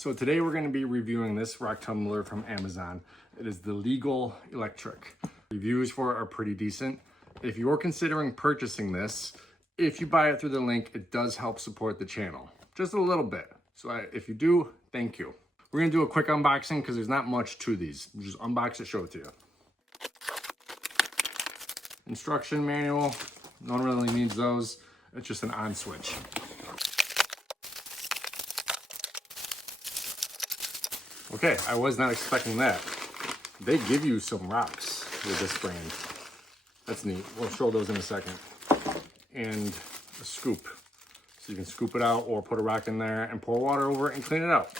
So today we're going to be reviewing this rock tumbler from Amazon. It is the Leegol electric. Reviews for it are pretty decent. If you're considering purchasing this, if you buy it through the link, it does help support the channel. Just a little bit. So if you do, thank you. We're going to do a quick unboxing because there's not much to these. We'll just unbox it, show it to you. Instruction manual. No one really needs those. It's just an on switch. Okay, I was not expecting that. They give you some rocks with this brand. That's neat. We'll show those in a second. And a scoop. So you can scoop it out or put a rock in there and pour water over it and clean it out.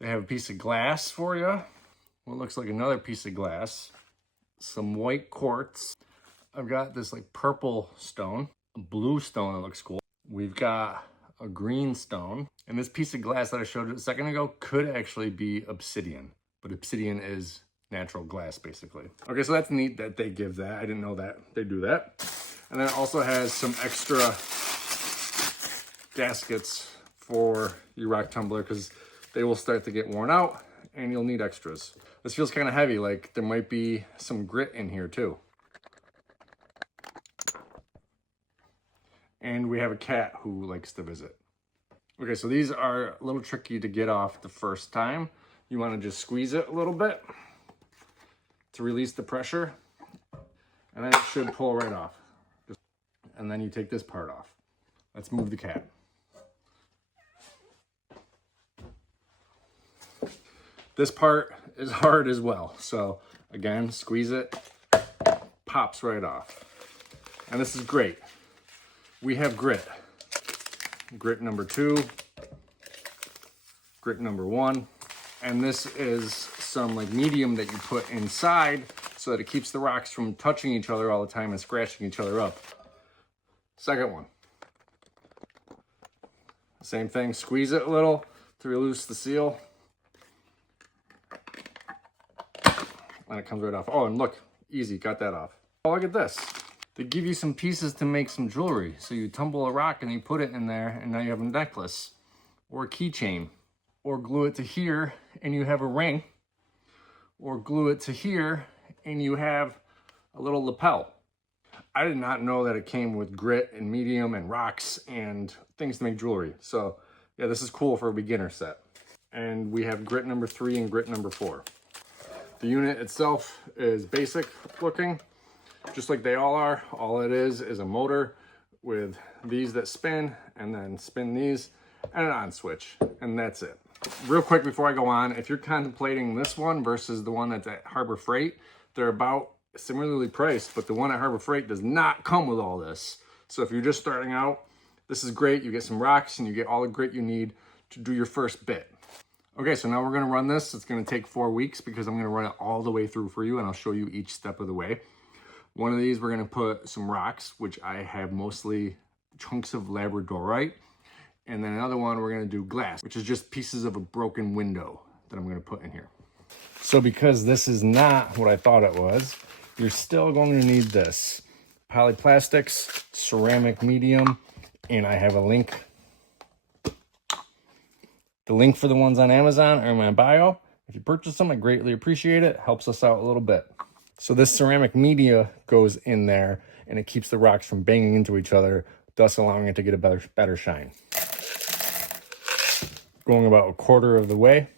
They have a piece of glass for you. What looks like another piece of glass. Some white quartz. I've got this like purple stone. A blue stone that looks cool. We've got a green stone, and this piece of glass that I showed you a second ago could actually be obsidian, but obsidian is natural glass basically. Okay, so that's neat that they give that. I didn't know that they do that. And then it also has some extra gaskets for your rock tumbler because they will start to get worn out and you'll need extras. This feels kind of heavy, like there might be some grit in here too. And we have a cat who likes to visit. Okay, so these are a little tricky to get off the first time. You want to just squeeze it a little bit to release the pressure, and then it should pull right off. And then you take this part off. Let's move the cat. This part is hard as well. So again, squeeze it, pops right off. And this is great. We have grit. Grit number 2, grit number 1, and this is some like medium that you put inside so that it keeps the rocks from touching each other all the time and scratching each other up. Second one. Same thing, squeeze it a little to release the seal. And it comes right off. Oh, and look, easy, got that off. Oh, look at this. They give you some pieces to make some jewelry. So you tumble a rock and you put it in there and now you have a necklace or a keychain. Or glue it to here and you have a ring. Or glue it to here and you have a little lapel. I did not know that it came with grit and medium and rocks and things to make jewelry. So yeah, this is cool for a beginner set. And we have grit number 3 and grit number 4. The unit itself is basic looking. Just like they all are. All it is a motor with these that spin and then spin these and an on switch, and that's it. Real quick before I go on, if you're contemplating this one versus the one that's at Harbor Freight, they're about similarly priced, but the one at Harbor Freight does not come with all this. So if you're just starting out, this is great. You get some rocks and you get all the grit you need to do your first bit. Okay, so now we're gonna run this. It's gonna take 4 weeks because I'm gonna run it all the way through for you and I'll show you each step of the way. One of these, we're gonna put some rocks, which I have mostly chunks of labradorite. And then another one, we're gonna do glass, which is just pieces of a broken window that I'm gonna put in here. So because this is not what I thought it was, you're still going to need this. Polyplastics, ceramic medium, and I have a link. The link for the ones on Amazon are in my bio. If you purchase them, I greatly appreciate it. Helps us out a little bit. So this ceramic media goes in there and it keeps the rocks from banging into each other, thus allowing it to get a better shine. Going about a quarter of the way.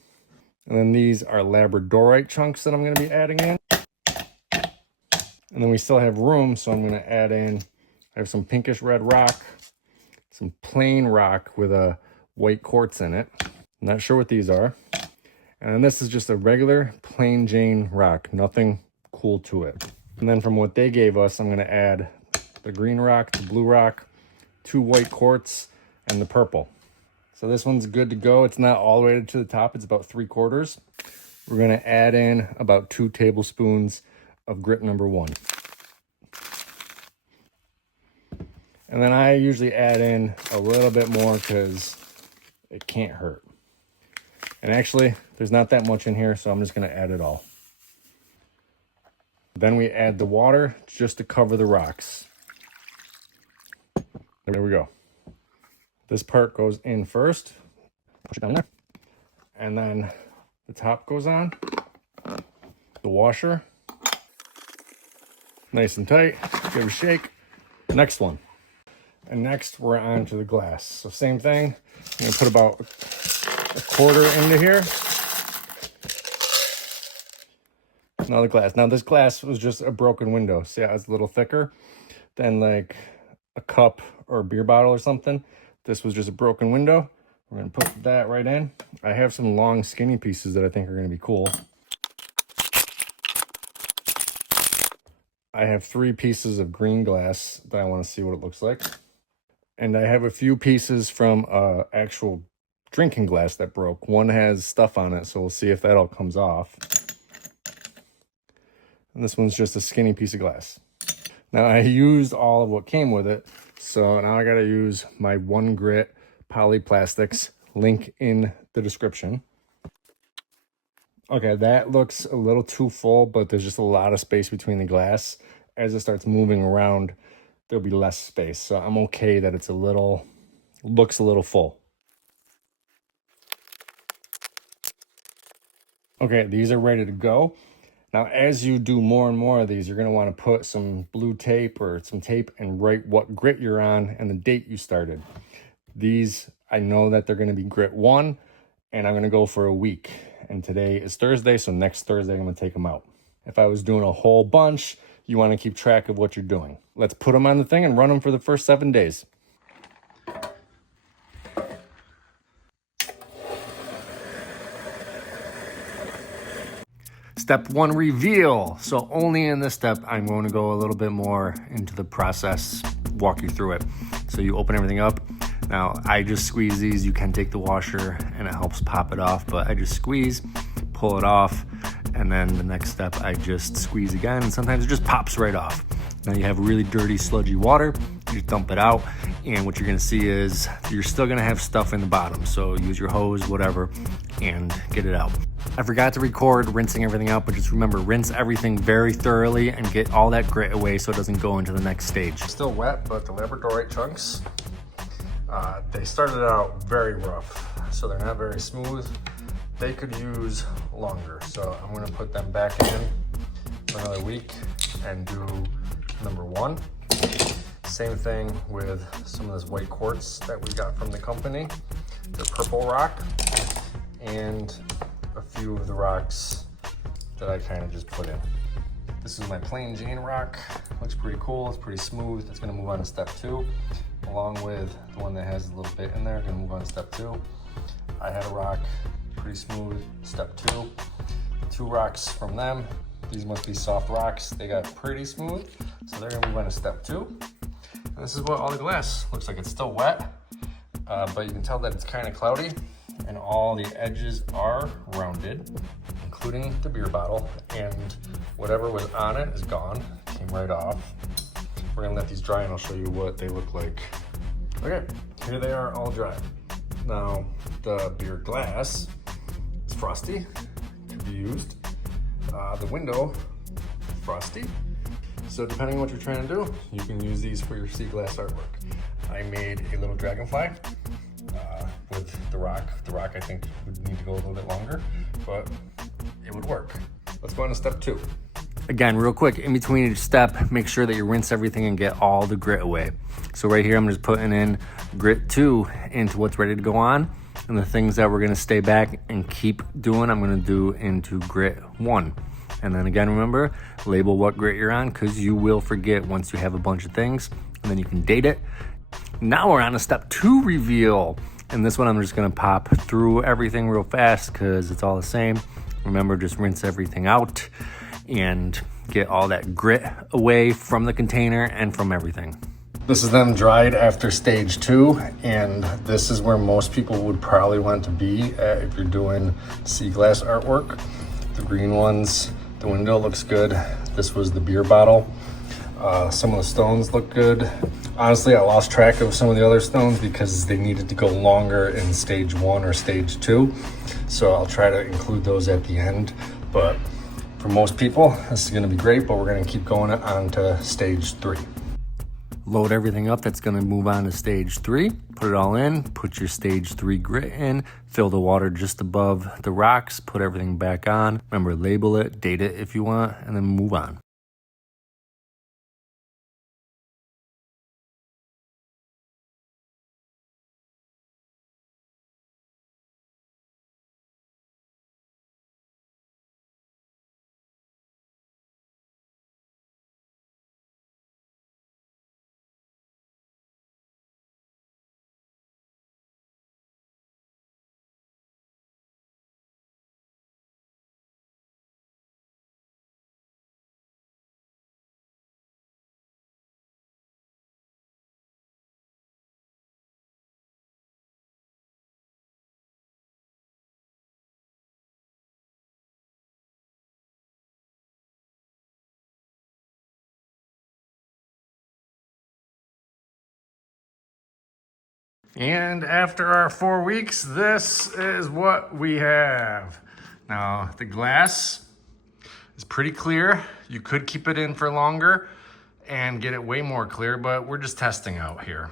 And then these are labradorite chunks that I'm going to be adding in. And then we still have room, so I'm going to add in, I have some pinkish red rock, some plain rock with a white quartz in it. I'm not sure what these are. And then this is just a regular plain Jane rock, nothing cool to it. And then from what they gave us, I'm going to add the green rock, the blue rock, 2 white quartz, and the purple. So this one's good to go. It's not all the way to the top. It's about 3/4. We're going to add in about 2 tablespoons of grit number 1. And then I usually add in a little bit more because it can't hurt. And actually, there's not that much in here, so I'm just going to add it all. Then we add the water just to cover the rocks. There we go. This part goes in first, push it down there, and then the top goes on, the washer, nice and tight, give it a shake. Next one. And next we're on to the glass. So same thing, I'm gonna put about a quarter into here. Now the glass. Now this glass was just a broken window. See how it's a little thicker than like a cup or a beer bottle or something. This was just a broken window. We're gonna put that right in. I have some long skinny pieces that I think are gonna be cool. I have 3 pieces of green glass that I wanna see what it looks like. And I have a few pieces from actual drinking glass that broke. One has stuff on it, so we'll see if that all comes off. And this one's just a skinny piece of glass. Now I used all of what came with it, so now I gotta use my 1 grit polyplastics, link in the description. Okay, that looks a little too full, but there's just a lot of space between the glass. As it starts moving around, there'll be less space, so I'm okay that it's looks a little full. Okay, these are ready to go. Now, as you do more and more of these, you're going to want to put some blue tape or some tape and write what grit you're on and the date you started. These, I know that they're going to be grit 1, and I'm going to go for a week. And today is Thursday, so next Thursday I'm going to take them out. If I was doing a whole bunch, you want to keep track of what you're doing. Let's put them on the thing and run them for the first 7 days. Step 1, reveal. So only in this step, I'm going to go a little bit more into the process, walk you through it. So you open everything up. Now I just squeeze these. You can take the washer and it helps pop it off, but I just squeeze, pull it off. And then the next step, I just squeeze again. And sometimes it just pops right off. Now you have really dirty, sludgy water. You dump it out. And what you're gonna see is you're still gonna have stuff in the bottom. So use your hose, whatever, and get it out. I forgot to record rinsing everything out, but just remember, rinse everything very thoroughly and get all that grit away so it doesn't go into the next stage. Still wet, but the labradorite chunks, they started out very rough, so they're not very smooth. They could use longer, so I'm gonna put them back in for another week and do number 1. Same thing with some of this white quartz that we got from the company, the purple rock, and a few of the rocks that I kind of just put in. This is my plain Jane rock. Looks pretty cool, it's pretty smooth. It's gonna move on to step 2, along with the one that has a little bit in there. Gonna move on to step 2. I had a rock, pretty smooth, step 2. 2 rocks from them. These must be soft rocks. They got pretty smooth, so they're gonna move on to step 2. And this is what all the glass looks like. It's still wet, but you can tell that it's kind of cloudy, and all the edges are rounded, including the beer bottle, and whatever was on it is gone, came right off. We're gonna let these dry and I'll show you what they look like. Okay, here they are all dry. Now, the beer glass is frosty, could be used. The window, frosty. So depending on what you're trying to do, you can use these for your sea glass artwork. I made a little dragonfly with the rock. The rock I think would need to go a little bit longer, but it would work. Let's go on to step 2. Again, real quick, in between each step, make sure that you rinse everything and get all the grit away. So right here, I'm just putting in grit 2 into what's ready to go on. And the things that we're gonna stay back and keep doing, I'm gonna do into grit 1. And then again, remember, label what grit you're on, because you will forget once you have a bunch of things, and then you can date it. Now we're on to step 2 reveal. And this one, I'm just gonna pop through everything real fast because it's all the same. Remember, just rinse everything out and get all that grit away from the container and from everything. This is them dried after stage 2, and this is where most people would probably want to be if you're doing sea glass artwork. The green ones, the window looks good. This was the beer bottle. Some of the stones look good. Honestly, I lost track of some of the other stones because they needed to go longer in stage 1 or stage 2. So I'll try to include those at the end. But for most people, this is gonna be great, but we're gonna keep going on to stage 3. Load everything up that's gonna move on to stage 3. Put it all in, put your stage 3 grit in, fill the water just above the rocks, put everything back on. Remember, label it, date it if you want, and then move on. And after our 4 weeks, this is what we have. Now, the glass is pretty clear. You could keep it in for longer and get it way more clear, but we're just testing out here.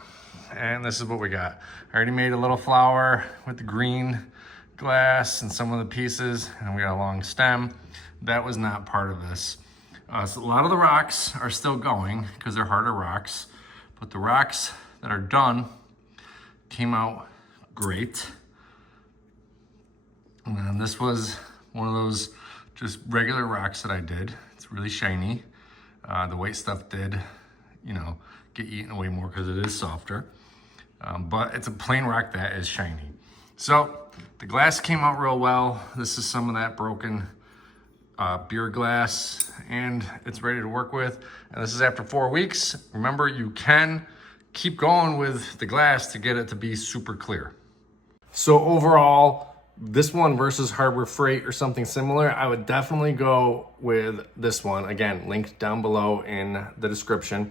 And this is what we got. I already made a little flower with the green glass and some of the pieces, and we got a long stem. That was not part of this. So a lot of the rocks are still going because they're harder rocks, but the rocks that are done came out great. And then this was one of those just regular rocks that I did. It's really shiny. The white stuff did, you know, get eaten away more because it is softer. But it's a plain rock that is shiny. So the glass came out real well. This is some of that broken beer glass, and it's ready to work with. And this is after 4 weeks. Remember, you can keep going with the glass to get it to be super clear. So overall, this one versus Harbor Freight or something similar, I would definitely go with this one. Again, linked down below in the description,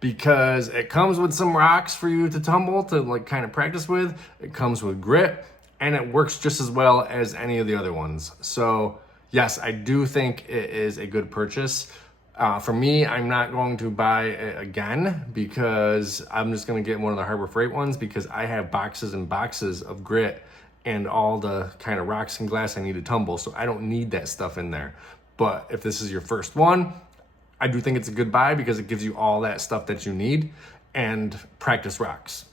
because it comes with some rocks for you to tumble, to like kind of practice with. It comes with grit, and it works just as well as any of the other ones. So yes, I do think it is a good purchase. For me, I'm not going to buy it again because I'm just going to get one of the Harbor Freight ones, because I have boxes and boxes of grit and all the kind of rocks and glass I need to tumble. So I don't need that stuff in there. But if this is your first one, I do think it's a good buy because it gives you all that stuff that you need and practice rocks.